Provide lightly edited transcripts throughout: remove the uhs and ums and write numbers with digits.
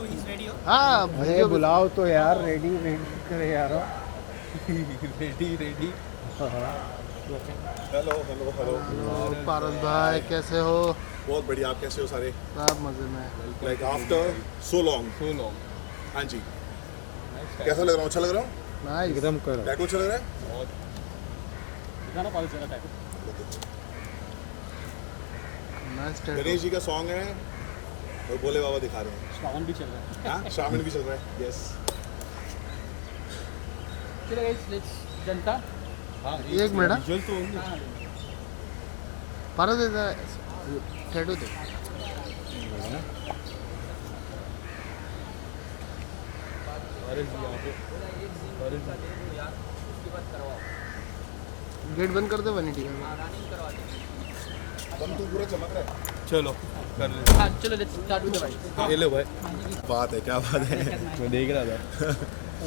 so he's ready. हाँ अरे बुलाओ तो यार, रेडी रेडी करे यार। ready. Hello hello hello. Paras भाई कैसे हो? बहुत बढ़िया, आप कैसे हो सारे? सब मजे में। Like after so long. हाँ जी, कैसा लग रहा हूँ? अच्छा लग रहा हूँ? नाइस एकदम करो। टैटू अच्छा लग रहा है? नाइस गणेश जी का सॉन्ग है और भोले बाबा दिखा रहे हैं। श्रावण भी चल रहा है। हाँ, श्रावण भी चल रहा है। यस। चलो गाइस, लेट्स जनता। हाँ, एक मिनट। विजुअल तो होंगे। पारस इधर टैटू दे। गेट बंद कर दे वैनिटी का। तुम पूरा चमक रहा है। चलो कर ले। हाँ, चलो लेट्स स्टार्ट विद द भाई। ये ले भाई, बात है, क्या बात है। मैं देख रहा था।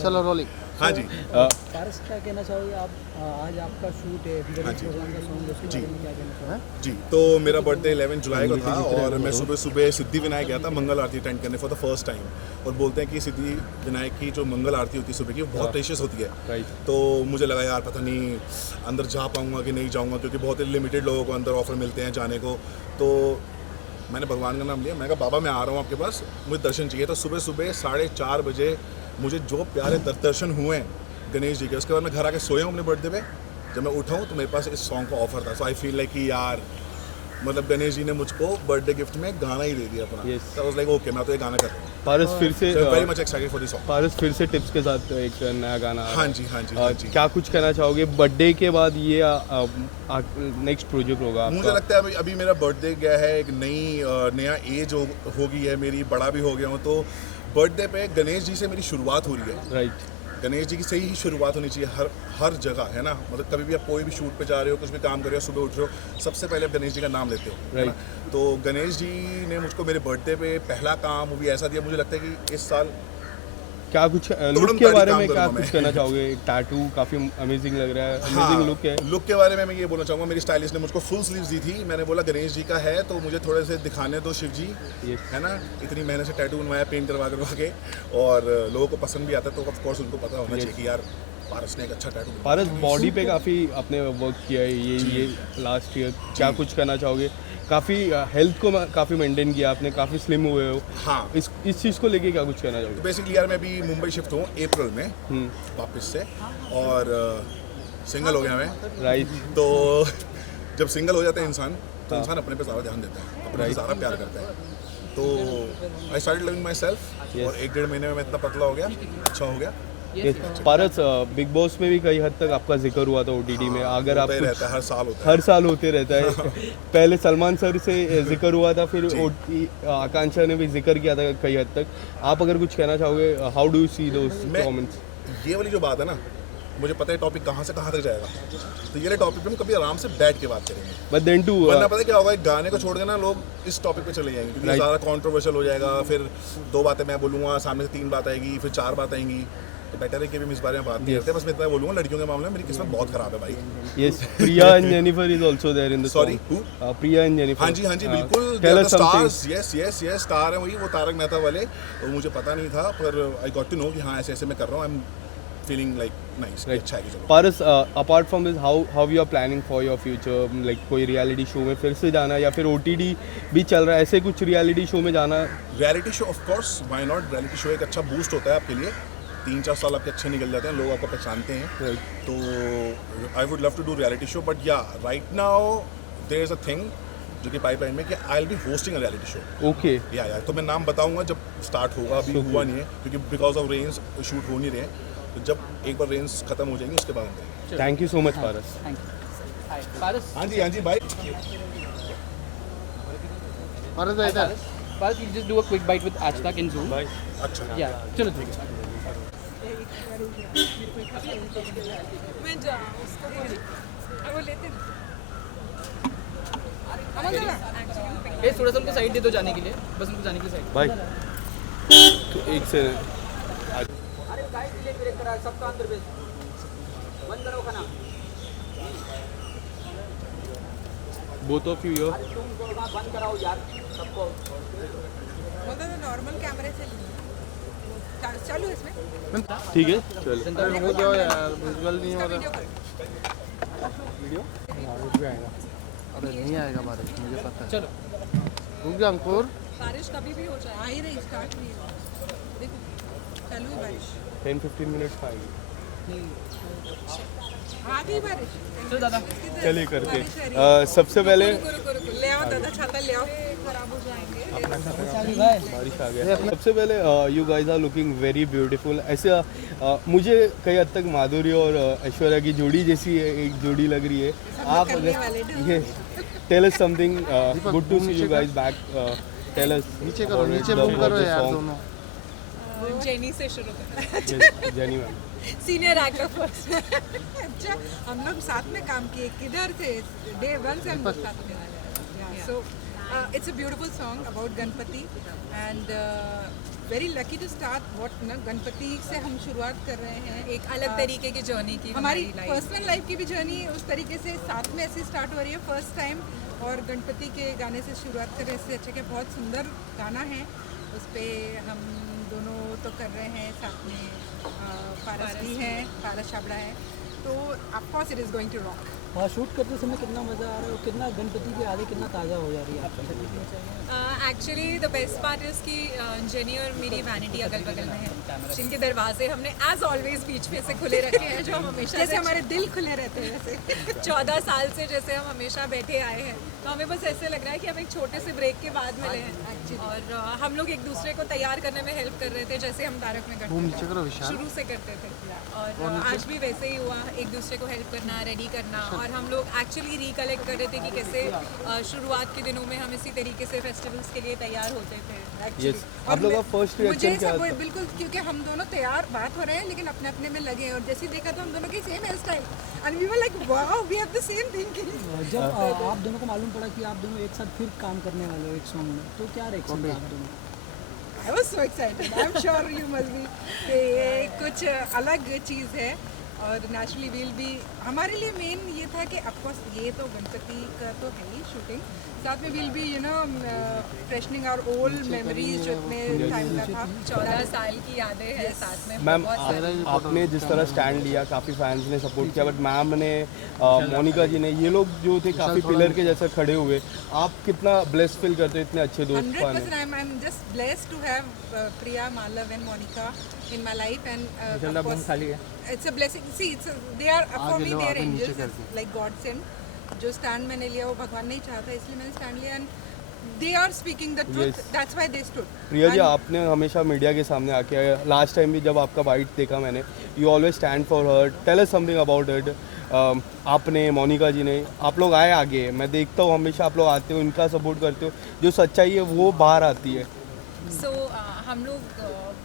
चलो रोलिंग। हाँ जी, पारस, क्या कहना चाहोगे आप? आज आपका शूट है, हाँ जी। प्रोग्राम का सॉन्ग, उसके जी। बारे में क्या कहना चाहोगे? जी। तो मेरा बर्थडे 11 जुलाई को था और मैं सुबह सुबह सिद्धि विनायक गया था मंगल आरती अटेंड करने फॉर द फर्स्ट टाइम। और बोलते हैं कि सिद्धि विनायक की जो मंगल आरती होती है सुबह की, वो बहुत प्रेशियस होती है। राइट। तो मुझे लगा यार पता नहीं अंदर जा पाऊंगा कि नहीं जाऊंगा, क्योंकि बहुत ही लिमिटेड लोगों को अंदर ऑफर मिलते हैं जाने को। तो मैंने भगवान का नाम लिया, मैं कहा बाबा मैं आ रहा हूँ आपके पास, मुझे दर्शन चाहिए। तो सुबह सुबह 4:30 बजे मुझे जो प्यारे दर्शन हुए हैं गणेश जी के, उसके बाद मैं घर आके सोया हूँ अपने बर्थडे पे। जब मैं उठा हूँ तो मेरे पास इस सॉन्ग का ऑफर था। सो आई फील लाइक कि यार मतलब गणेश जी ने मुझको बर्थडे गिफ्ट में गाना ही दे दिया अपना। Yes. तो लाइक ओके, मैं तो ये गाना कर रहा हूँ। पारस फिर से very much excited for this song. Paras फिर से टिप्स के साथ एक नया गाना आ रहा हाँ है। जी हाँ जी हाँ जी। क्या कुछ कहना चाहोगे बर्थडे के बाद? ये नेक्स्ट प्रोजेक्ट होगा मुझे आपका? लगता है अभी मेरा बर्थडे गया है, एक नया एज हो गई है मेरी, बड़ा भी हो गया हूँ। तो बर्थडे पे गणेश जी से मेरी शुरुआत हो रही है। राइट। गणेश जी की से ही शुरुआत होनी चाहिए हर जगह, है ना। मतलब कभी भी आप कोई भी शूट पे जा रहे हो, कुछ भी काम कर रहे हो, सुबह उठ रहे हो, सबसे पहले आप गणेश जी का नाम लेते हो, है ना। तो गणेश जी ने मुझको मेरे बर्थडे पे पहला काम वो भी ऐसा दिया, मुझे लगता है कि इस साल क्या कुछ लुक के बारे में क्या कुछ कहना चाहोगे? टैटू काफी अमेजिंग लग रहा है, अमेजिंग लुक है। लुक के बारे में मैं ये बोलना चाहूँगा, मेरी स्टाइलिस्ट ने मुझको फुल स्लीव्स दी थी। मैंने बोला गणेश जी का है तो मुझे थोड़े से दिखाने दो शिव जी, Yes. है ना। इतनी मेहनत से टैटू बनवाया, पेंट करवा के, और लोगों को पसंद भी आता है। तो ऑफ कोर्स उनको पता होना चाहिए कि यार पारस ने एक अच्छा टैटू बनवाया। पारस बॉडी पे काफ़ी आपने वर्क किया है ये लास्ट ईयर। क्या कुछ कहना चाहोगे? काफ़ी हेल्थ को काफ़ी मेंटेन किया आपने, काफ़ी स्लिम हुए हो। हाँ। इस चीज़ को लेके क्या कुछ कहना चाहोगे? बेसिकली यार मैं अभी मुंबई शिफ्ट हूँ अप्रैल में वापस से, और सिंगल हो गया मैं। राइट। तो जब सिंगल हो जाता है इंसान तो इंसान अपने पे ज़्यादा ध्यान देता है, अपने पे ज़्यादा प्यार करता है। तो I started loving my self, और 1-1.5 महीने में मैं इतना पतला हो गया, अच्छा हो गया। पारस, बिग बॉस में भी कई हद तक आपका जिक्र हुआ था ओटीटी में। अगर आप होता ही रहता है, हर साल होता है। हर साल होते रहता है। पहले सलमान सर से जिक्र हुआ था, फिर आकांक्षा ने भी जिक्र किया था कई हद तक। आप अगर कुछ कहना चाहोगे, how do you see those comments? ये वाली जो बात है ना, मुझे पता है टॉपिक कहाँ से कहाँ तक जाएगा। तो ये टॉपिक पे हम कभी आराम से बैठ के बात करेंगे। बट देन टू वरना पता है क्या होगा, एक गाने को छोड़ के ना लोग इस टॉपिक पे चले जाएंगे, क्योंकि Right. ज़्यादा कंट्रोवर्शियल हो जाएगा। फिर 2 बातें मैं बोलूँगा, सामने से 3 बात आएगी, फिर 4 बात आएंगी। तो बेटर है कि हम इस बारे में बात नहीं करते। बस मैं इतना बोलूँगा, लड़कियों के मामले में मेरी किस्मत बहुत खराब है भाई। Yes, Priya and Jennifer is also there in the Sorry, song. Priya and Jennifer. हाँ जी बिल्कुल, tell us something. Stars. Yes star है वही, वो तारक मेहता वाले। तो मुझे पता नहीं था, पर आई गॉट टू नो कि हाँ ऐसे मैं कर रहा हूँ। I am feeling like nice, अच्छा है कि चलो। Paras, apart from this, how you are planning for your future? Like कोई रियलिटी शो में फिर से जाना, या फिर ओटीटी भी चल रहा है, ऐसे कुछ रियलिटी शो में जाना? Reality show off course, why not. Reality show एक अच्छा बूस्ट होता है आपके लिए। 3-4 साल आपके अच्छे निकल जाते हैं, लोग आपको पहचानते हैं। तो I would love to do reality show, but yeah right now there is a thing जो कि पाइपलाइन में, कि I will be hosting a reality show. Okay. या तो मैं नाम बताऊंगा जब स्टार्ट होगा, अभी हुआ नहीं है क्योंकि बिकॉज ऑफ रेंज शूट हो नहीं रहे हैं। तो जब एक बार रेंज खत्म हो जाएंगी उसके बाद हम करेंगे। Thank you so much Paras. Thank you. Paras, हाँ जी भाई। पारस भाई इधर। Paras, we'll just do a quick bite with Achtak in Zoom. अच्छा Yeah, चलो जी। मैं जा उसको बोल, वो लेते ए, थोड़ा सा उनको साइड दे दो जाने के लिए, बस उनको जाने के लिए साइड। बाय। तो एक से सबका अंदर भेज, बंद करो खाना। Both of you here. तुम बंद कराओ यार सबको। नॉर्मल कैमरे से चालू है इसमें ठीक है चलो हो जाओ यार विजुअल नहीं हो वीडियो रहा कर बारिश भी आएगा अरे नहीं आएगा बारिश मुझे पता है चलो रुक जा अंकुर बारिश कभी भी हो जाए आ ही रही स्टार्ट हुई है देखो चालू है बारिश 10-15 मिनट्स आएगी आ गई बारिश चलो दादा चलिए करते बारिश आ रही है। सबसे पहले रुको ले आओ दादा छाता ले आओ खराब हो जाएंगे बारिश आ गया सबसे पहले you guys are looking very beautiful ऐसे मुझे कई हद तक माधुरी और ऐश्वर्या की जोड़ी जैसी एक जोड़ी लग रही है आप करने वाले थे। ये tell us something good to see you guys back tell us नीचे करो नीचे मूव करो यार दोनों जेनी से शुरू करते jenny ma'am senior actor first अच्छा हम लोग साथ में काम किए किधर थे डे 1 से हम लोग साथ में आए so it's a beautiful song about Ganpati and very lucky to start what ना गणपति से हम शुरुआत कर रहे हैं एक अलग तरीके की जर्नी की हमारी पर्सनल लाइफ की भी जर्नी उस तरीके से साथ में ऐसे स्टार्ट हो रही है फर्स्ट टाइम और गणपति के गाने से शुरुआत कर रहे हैं इससे अच्छा कि बहुत सुंदर गाना है उस पर हम दोनों तो कर रहे हैं साथ में पारस भी है पारस छाबड़ा है तो of course it is going to rock हाँ शूट करते समय कितना मज़ा आ रहा है और कितना गणपति की यादें कितना ताज़ा हो जा रही है आपको देखना चाहिए actually the best part is कि जेनी और मेरी वैनिटी अगल बगल में है जिनके दरवाजे हमने एज ऑलवेज बीच में से खुले रखे हैं जो हम हमेशा जैसे हमारे दिल खुले रहते हैं वैसे 14 साल से जैसे हम हमेशा बैठे आए हैं तो हमें बस ऐसे लग रहा है कि हम एक छोटे से ब्रेक के बाद मिले हैं और हम लोग एक दूसरे को तैयार करने में हेल्प कर रहे थे जैसे हम तारक में घूम नीचे करते करो थे विशाल शुरू से करते थे और आज भी वैसे ही हुआ एक दूसरे को हेल्प करना रेडी करना और हम लोग एक्चुअली रिकलेक्ट कर रहे थे कि कैसे शुरुआत के दिनों में हम इसी तरीके से फेस्टिवल्स के लिए तैयार होते थे यस आप लोग का फर्स्ट मुझे रिएक्शन क्या सब था बिल्कुल क्योंकि हम दोनों तैयार बात हो रहे हैं लेकिन अपने अपने में लगे हैं और जैसे ही देखा तो हम दोनों की same hair style and we were like wow we have the same thinking जब आप दोनों को मालूम पड़ा कि आप दोनों एक साथ फिर काम करने वाले हो एक सॉन्ग में तो क्या रिएक्शन था आप दोनों का? I was so excited I am sure you must be कि ये कुछ अलग चीज़ है और नेचुरली वील भी हमारे लिए मेन ये था कि ऑफकोर्स ये तो गणपति का तो है ही शूटिंग साथ में वील भी फ्रेशनिंग आवर ओल्ड मेमोरीज जो इतने टाइम का था 14 साल की यादें हैं साथ में मैम बहुत सारी। आपने जिस तरह स्टैंड लिया काफ़ी फैंस ने सपोर्ट किया बट मैम ने मोनिका जी ने ये लोग जो थे काफ़ी पिलर के जैसे खड़े हुए आप कितना ब्लेस फील करते हो इतने अच्छे दोस्त पाने 100% I'm just blessed to have Priya, Malav and Monica in my life and of course it's a blessing. See, they are for me they are angels, it's like God sent. जो stand मैंने लिया वो भगवान ने ही चाहा था इसलिए मैंने स्टैंड लिया and they are speaking the truth that's why they stood Priya ji आपने हमेशा मीडिया के सामने आके लास्ट टाइम भी जब आपका बाइट देखा मैंने you always stand for her tell us something about it आपने मोनिका जी ने आप लोग आए आगे मैं देखता हूँ हमेशा आप लोग आते हो इनका सपोर्ट करते हो जो सच्चाई है वो बाहर आती है सो हम लोग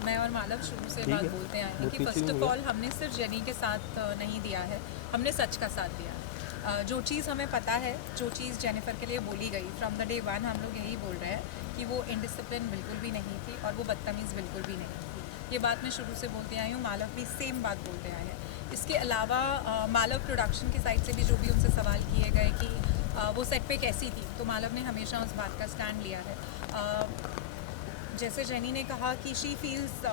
मैं और मालव शुरू से बात बोलते आए हैं कि फर्स्ट ऑफ ऑल हमने सिर्फ जेनी के साथ नहीं दिया है हमने सच का साथ दिया है जो चीज़ हमें पता है जो चीज़ जेनिफर के लिए बोली गई फ्रॉम द डे 1 हम लोग यही बोल रहे हैं कि वो इनडिसिप्लिन बिल्कुल भी नहीं थी और वो बदतमीज़ बिल्कुल भी नहीं थी ये बात मैं शुरू से बोलते आई हूँ मालव भी सेम बात बोलते आए हैं इसके अलावा मालव प्रोडक्शन की साइड से भी जो भी उनसे सवाल किए गए कि वो सेट पे कैसी थी तो मालव ने हमेशा उस बात का स्टैंड लिया है जैसे जेनी ने कहा कि शी फील्स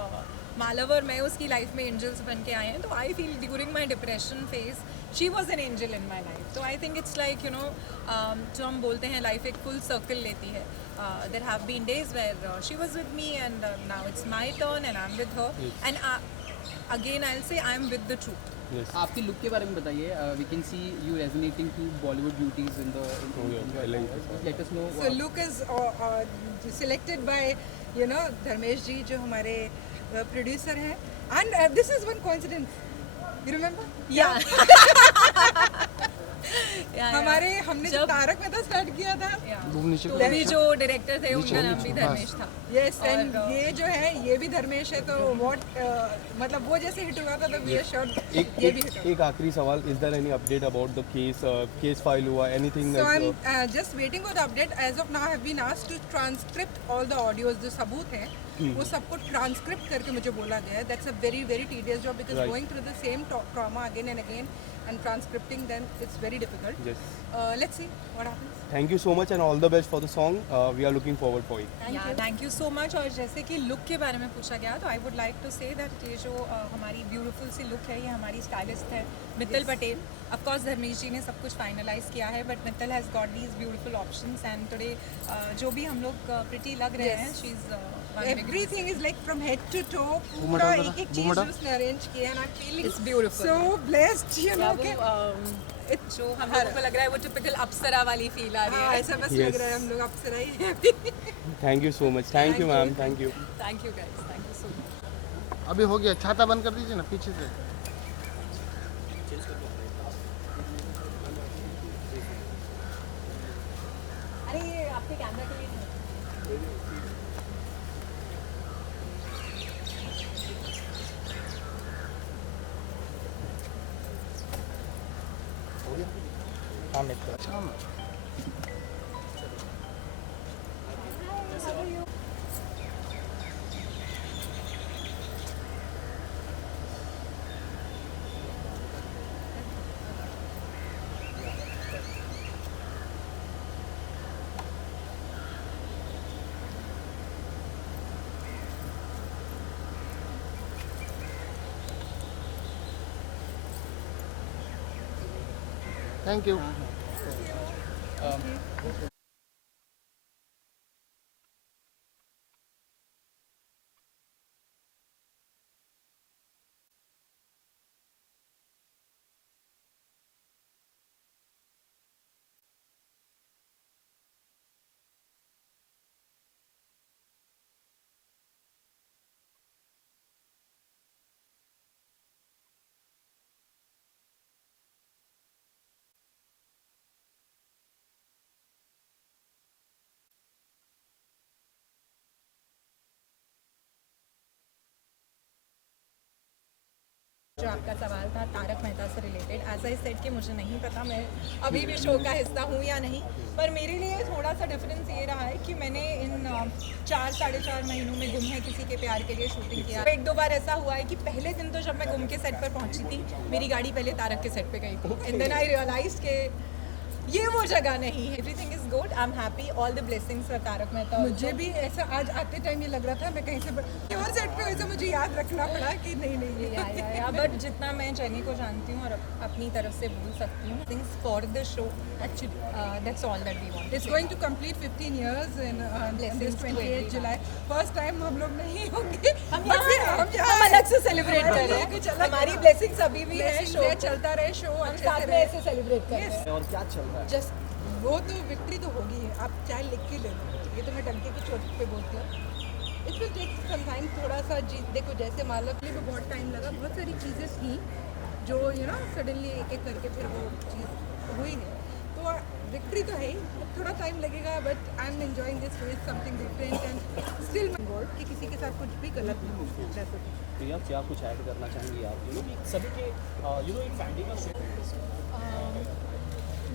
मालव और मैं उसकी लाइफ में एंजल्स बन के आए हैं तो I feel during my depression phase she was an angel in my life तो आई थिंक इट्स लाइक जो हम बोलते हैं लाइफ एक फुल सर्कल लेती है there have been days where she was with me and now it's my turn and I am with her and again I will say I am with the truth आपकी look के बारे में बताइए we can see you resonating to Bollywood beauties in the let us know so look is selected by Dharmesh ji जो हमारे producer हैं and this is one coincidence you remember हमारे हमने जब तारक में स्टार्ट किया था तो भी जो डायरेक्टर थे उनका नाम भी धर्मेश था यस एंड ये जो है ये भी धर्मेश है तो व्हाट मतलब वो जैसे हिट हुआ था तो वी आर श्योर ये भी हिट एक आखिरी सवाल is there any update about the case file हुआ anything so I am just waiting for the update as of now have been asked to transcript all the audios जो सबूत हैं वो सबको ट्रांसक्रिप्ट करके मुझे बोला गया है that's a very very tedious job because going through the same trauma again and again and transcripting them it's very very difficult. Yes. Let's see what happens. Thank you so much and all the best for the song. We are looking forward for it. Thank you so much. और जैसे कि look के बारे में पूछा गया तो I would like to say that ये जो हमारी ब्यूटीफुल सी लुक है ये हमारी स्टाइलिस्ट है मित्तल पटेल. ऑफ कोर्स धर्मेश जी ने सब कुछ फाइनलाइज किया है but Mittal has got these beautiful options and today जो भी हम लोग प्रिटी लग रहे हैं she is Everything is like from head to toe. पूरा एक चीज़ जो उसने arrange किया and I'm feeling It's beautiful. so blessed, you know. वो जो हम लोगों को लग रहा है वो टिपिकल अप्सरा वाली फील आ रही हाँ, है. ऐसा बस Yes. लग रहा है हम लोग अप्सरा ही हैं. Thank you so much. Thank you, ma'am. Thank you. Thank you guys. Thank you so much. अभी हो गया, छाता बंद कर दीजिए ना पीछे से. अरे ये आपके कैमरा के लिए नहीं. Thank you. जो आपका सवाल था तारक मेहता से रिलेटेड एज आई सेड कि मुझे नहीं पता मैं अभी भी शो का हिस्सा हूँ या नहीं पर मेरे लिए थोड़ा सा डिफरेंस ये रहा है कि मैंने इन 4-4.5 महीनों में गुम है किसी के प्यार के लिए शूटिंग किया. एक दो बार ऐसा हुआ है कि पहले दिन तो जब मैं गुम के सेट पर पहुंची थी मेरी गाड़ी पहले तारक के सेट पे गई थी एंड देन आई रियलाइज के ये वो जगह नहीं है. Everything is good. I am happy. All the blessings for Taarak Mehta. मुझे भी ऐसा आज आते टाइम ये लग रहा था मैं कहीं से और सेट पे वैसे मुझे याद रखना पड़ा कि नहीं बट जितना मैं जेनी को जानती हूँ और अपनी तरफ से बोल सकती हूँ things for the show actually that's all that we want. It's going to complete 15 years in this 28 July. First time हम लोग नहीं होंगे. हम अलग से सेलिब्रेट कर रहे हैं. हमारी ब्लेसिंग्स अभी भी है. शो चलता रहे शो हम साथ में ऐसे सेलिब्रेट कर रहे हैं. और क्या चल रहा है? जस्ट वो तो विक्ट्री तो होगी है. आप चाहे लिख के ले लो. ये तो मैं डंके की चोट पे बोलती हूँ. It will take some time. थोड़ा सा देखो जैसे मालव के लिए भी बहुत टाइम लगा. बहुत सारी चीज़ें थी जो यू नो सडनली एक एक करके फिर वो चीज़ हुई है. तो विक्ट्री तो है ही. थोड़ा टाइम लगेगा but I am enjoying this phase something different and still board कि किसी के साथ कुछ भी गलत ना हो. प्रिया क्या कुछ ऐड करना चाहेंगी आप? सभी के एक फैमिली का शो.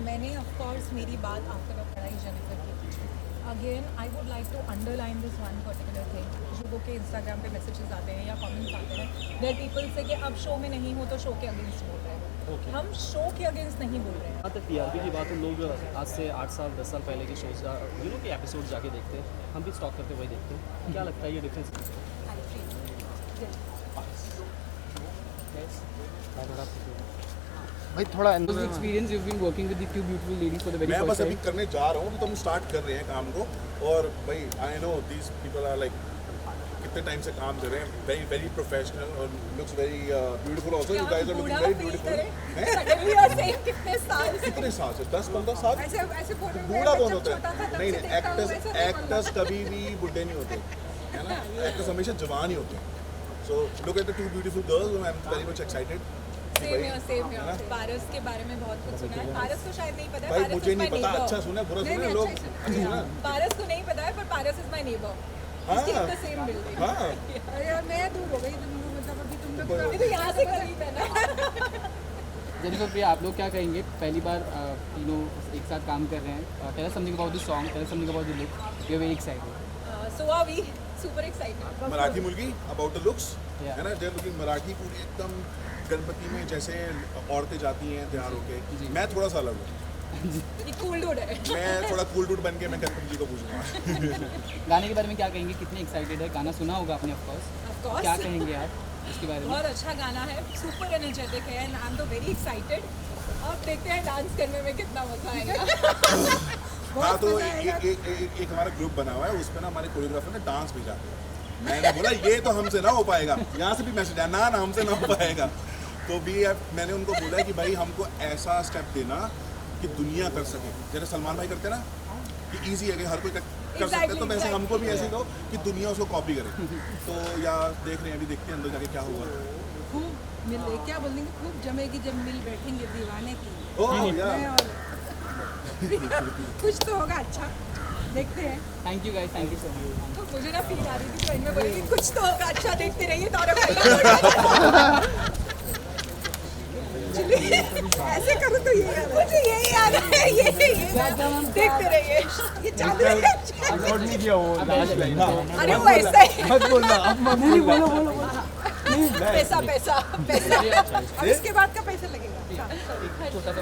मैंने ऑफ कोर्स मेरी बात आफ्टर अ पढ़ाई जेनिफर की थी. Again I would like to underline this one particular thing. लोगों के इंस्टाग्राम पे मैसेजेस आते हैं या कमेंट्स आते हैं देयर पीपल से कि अब शो में नहीं हो तो शो के अगेंस्ट बोल रहे हैं. हम शो के अगेंस्ट नहीं बोल रहे हैं. हाँ तो टीआरपी की बात हम लोग आज से 8 साल 10 साल पहले के शोज के एपिसोड जाके देखते हैं. हम भी स्टॉक करते वही देखते हैं. क्या लगता है ये डिफरेंस? भाई थोड़ा अंदर में. Experience you been working with the two beautiful ladies for the very मैं फर्स्ट बस अभी टाइम. करने जा रहा हूँ तो हम स्टार्ट कर रहे हैं काम को. और भाई I know these people are like कितने टाइम से काम कर रहे हैं. वेरी वेरी प्रोफेशनल और looks very beautiful also. You guys are looking very beautiful. Suddenly और सेम कितने साल से कितने साल से? 10-15 साल. ऐसे ऐसे फोटो बूढ़ा कौन होता है? नहीं नहीं, एक्टर्स कभी भी बुढ़े नहीं होते है ना. एक्टर्स हमेशा जवान ही होते हैं. So look at the two beautiful girls. I am very much excited. Same here. Paras के बारे में बहुत कुछ सुना है. पारस को शायद नहीं पता है. भाई पारस मुझे is नहीं my पता. neighbor. अच्छा सुना बुरा सुना नहीं, लोग. अच्छा अच्छा सुना. पारस को नहीं पता है पर पारस इज माय नेबर. हाँ. Stay in the same building. हाँ. अरे यार मैं दूर हो गई. मतलब अभी तुम लोग ये तो यहाँ से करीब है ना. जेनिफर, प्रिया, आप लोग क्या कहेंगे? पहली बार तीनों एक साथ काम कर रहे हैं. Tell us something about the song. Tell us something about the look. We are very excited. So are we. Super excited. Marathi मुर्गी अबाउट द लुक्स Yeah. है ना, देयर लुकिंग मराठी पूरी एकदम गणपति में जैसे औरतें जाती हैं तैयार होके, मैं थोड़ा सा अलग हूँ, ये कूल डूड है। मैं थोड़ा कूल डूड बन के मैं गणपति जी को पूछूंगा। गाने के बारे में क्या कहेंगे, कितने एक्साइटेड है? गाना सुना होगा आपने ऑफ कोर्स, ऑफ क्या कोर्स कहेंगे आप इसके बारे में? बहुत अच्छा गाना है, सुपर एनर्जेटिक है एंड आई एम तो वेरी एक्साइटेड। अब देखते हैं डांस करने में कितना मजा आएगा। हाँ, तो एक हमारा ग्रुप बना हुआ है, उस पर ना हमारे कोरियोग्राफर ने डांस भेजा। मैंने बोला ये तो हमसे ना हो पाएगा, यहाँ से भी मैसेज आया ना हमसे ना हो पाएगा। तो भी मैंने उनको बोला कि भाई हमको ऐसा स्टेप देना कि दुनिया कर सके, जैसे सलमान भाई करते हैं ना कि इजी है कि हर कोई कर सकते हैं, तो वैसे हमको भी ऐसे दो कि दुनिया उसको कॉपी करे। तो या देख रहे हैं, अभी देखते हैं अंदर जाके क्या हुआ। खूब मिल क्या बोलेंगे, खूब जमेगी जब मिल बैठेंगे दीवाने की। ओह या मैं और कुछ तो होगा अच्छा, देखते हैं। Thank you guys, thank you so much. तो मुझे ना फील आ रही थी, तो इनमें बोलेगी कुछ तो होगा अच्छा, देखते रहिए तारे भाई। ऐसे करूँ तो ये मुझे यही आ रहा है, ये देखते रहिए, ये चालू है। नोट नहीं किया वो लास्ट लाइन। अरे वो ऐसा ही मत बोलना, अब मत बोलना। पैसा पैसा पैसा। अब इसके बाद का पैसा लगेगा। छोटा सा